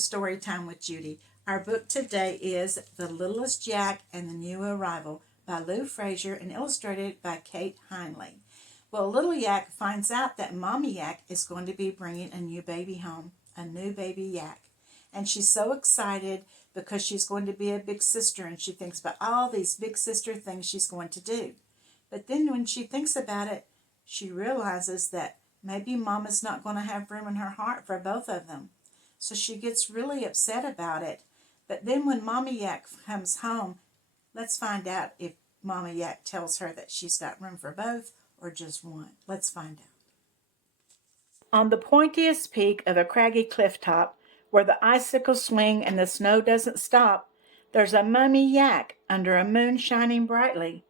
Story Time with Judy. Our book today is The Littlest Yak and the New Arrival by Lou Frazier and illustrated by Kate Heinley. Well, Little Yak finds out that Mommy Yak is going to be bringing a new baby home, a new baby yak. And she's so excited because she's going to be a big sister and she thinks about all these big sister things she's going to do. But then when she thinks about it, she realizes that maybe Mama's not going to have room in her heart for both of them. So she gets really upset about it. But then when Mommy Yak comes home, let's find out if Mommy Yak tells her that she's got room for both or just one. Let's find out. On the pointiest peak of a craggy cliff top, where the icicles swing and the snow doesn't stop, there's a Mummy Yak under a moon shining brightly,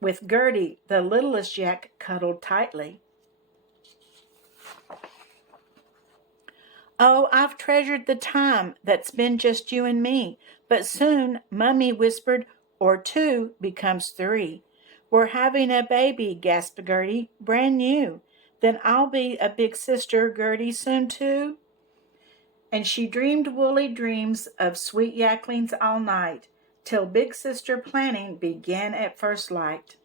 with Gertie, the littlest yak, cuddled tightly. Oh, I've treasured the time that's been just you and me, but soon, Mummy whispered, or two becomes three. We're having a baby, gasped Gertie, brand new. Then I'll be a big sister, Gertie, soon too. And she dreamed woolly dreams of sweet yaklings all night, till big sister planning began at first light.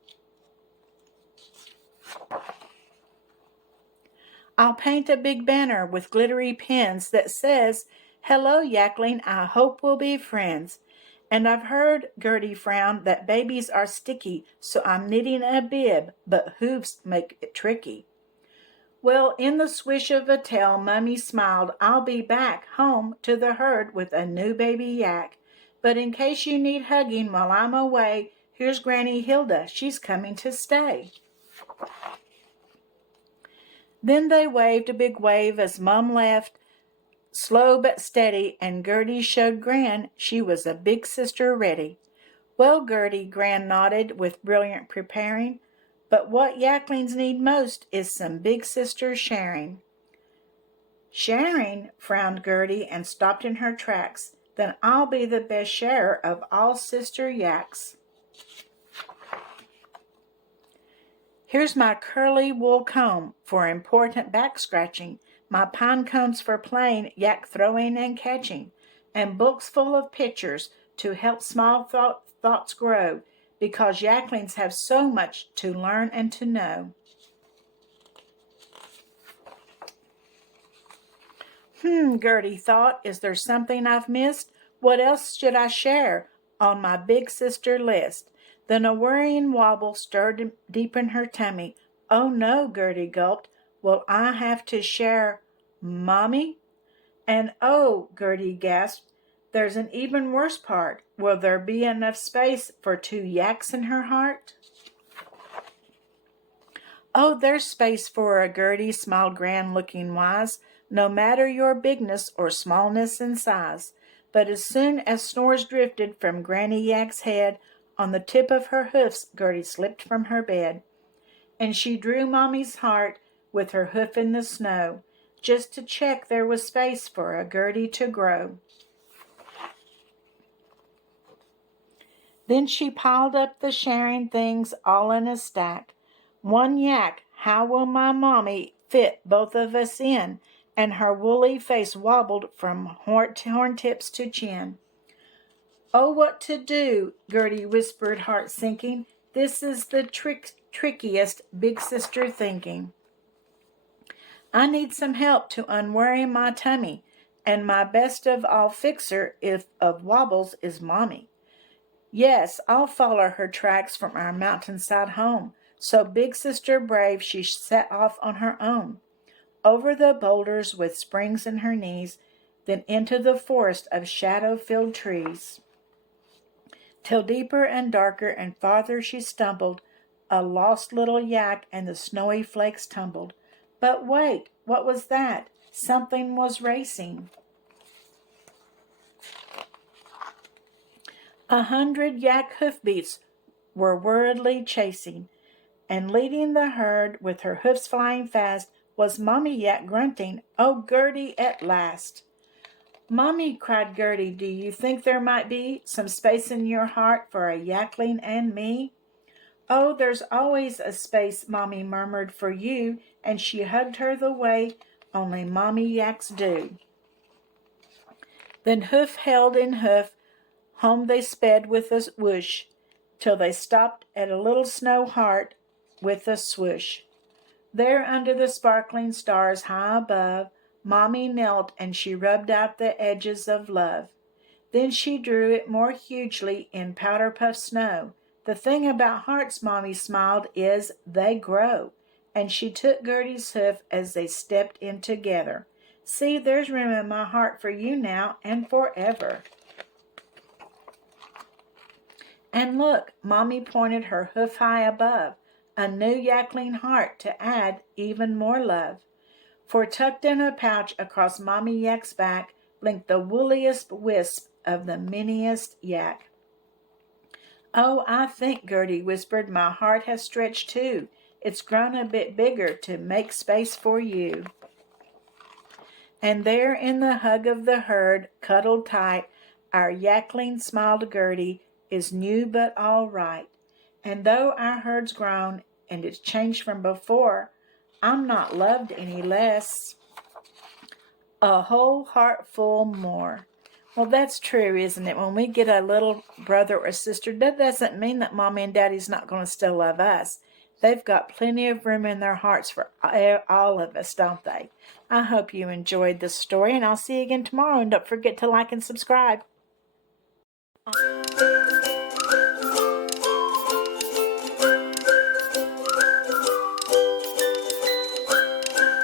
I'll paint a big banner with glittery pens that says, Hello, Yakling, I hope we'll be friends. And I've heard, Gertie frowned, that babies are sticky, so I'm knitting a bib, but hooves make it tricky. Well, in the swish of a tail, Mummy smiled, I'll be back home to the herd with a new baby yak. But in case you need hugging while I'm away, here's Granny Hilda, she's coming to stay. Then they waved a big wave as Mum left, slow but steady, and Gertie showed Gran she was a big sister ready. Well, Gertie, Gran nodded with brilliant preparing, but what yaklings need most is some big sister sharing. Sharing, frowned Gertie and stopped in her tracks. Then I'll be the best sharer of all sister yaks. Here's my curly wool comb for important back scratching, my pine cones for playing yak throwing and catching, and books full of pictures to help small thoughts grow, because yaklings have so much to learn and to know. Gertie thought, is there something I've missed? What else should I share on my big sister list? Then a worrying wobble stirred deep in her tummy. Oh no, Gertie gulped. Will I have to share Mommy? And oh, Gertie gasped, there's an even worse part. Will there be enough space for two yaks in her heart? Oh, there's space for a Gertie, smiled Gran, looking wise, no matter your bigness or smallness in size. But as soon as snores drifted from Granny Yak's head, on the tip of her hoofs, Gertie slipped from her bed, and she drew Mommy's heart with her hoof in the snow, just to check there was space for a Gertie to grow. Then she piled up the sharing things all in a stack. One yak, how will my Mommy fit both of us in? And her woolly face wobbled from horn tips to chin. Oh, what to do, Gertie whispered, heart sinking. This is the trickiest big sister thinking. I need some help to unworry my tummy, and my best of all fixer, if of wobbles, is Mommy. Yes, I'll follow her tracks from our mountainside home. So big sister brave, she set off on her own, over the boulders with springs in her knees, then into the forest of shadow-filled trees, till deeper and darker and farther she stumbled, a lost little yak, and the snowy flakes tumbled. But wait, what was that? Something was racing. 100 yak hoofbeats were worriedly chasing, and leading the herd with her hoofs flying fast was Mommy Yak grunting, Oh, Gertie, at last. Mommy, cried Gertie, do you think there might be some space in your heart for a yakling and me? Oh, there's always a space, Mommy murmured, for you, and she hugged her the way only Mommy Yaks do. Then hoof held in hoof, home they sped with a whoosh, till they stopped at a little snow heart with a swoosh. There under the sparkling stars high above, Mommy knelt and she rubbed out the edges of love. Then she drew it more hugely in powder puff snow. The thing about hearts, Mommy smiled, is they grow. And she took Gertie's hoof as they stepped in together. See, there's room in my heart for you now and forever. And look, Mommy pointed her hoof high above, a new yakling heart to add even more love. For tucked in a pouch across Mommy Yak's back blinked the woolliest wisp of the miniest yak. Oh, I think, Gertie whispered, my heart has stretched too. It's grown a bit bigger to make space for you. And there in the hug of the herd, cuddled tight, our yakling, smiled Gertie, is new but all right. And though our herd's grown and it's changed from before, I'm not loved any less. A whole heart full more. Well, that's true, isn't it? When we get a little brother or sister, that doesn't mean that Mommy and Daddy's not going to still love us. They've got plenty of room in their hearts for all of us, don't they? I hope you enjoyed this story, and I'll see you again tomorrow. And don't forget to like and subscribe.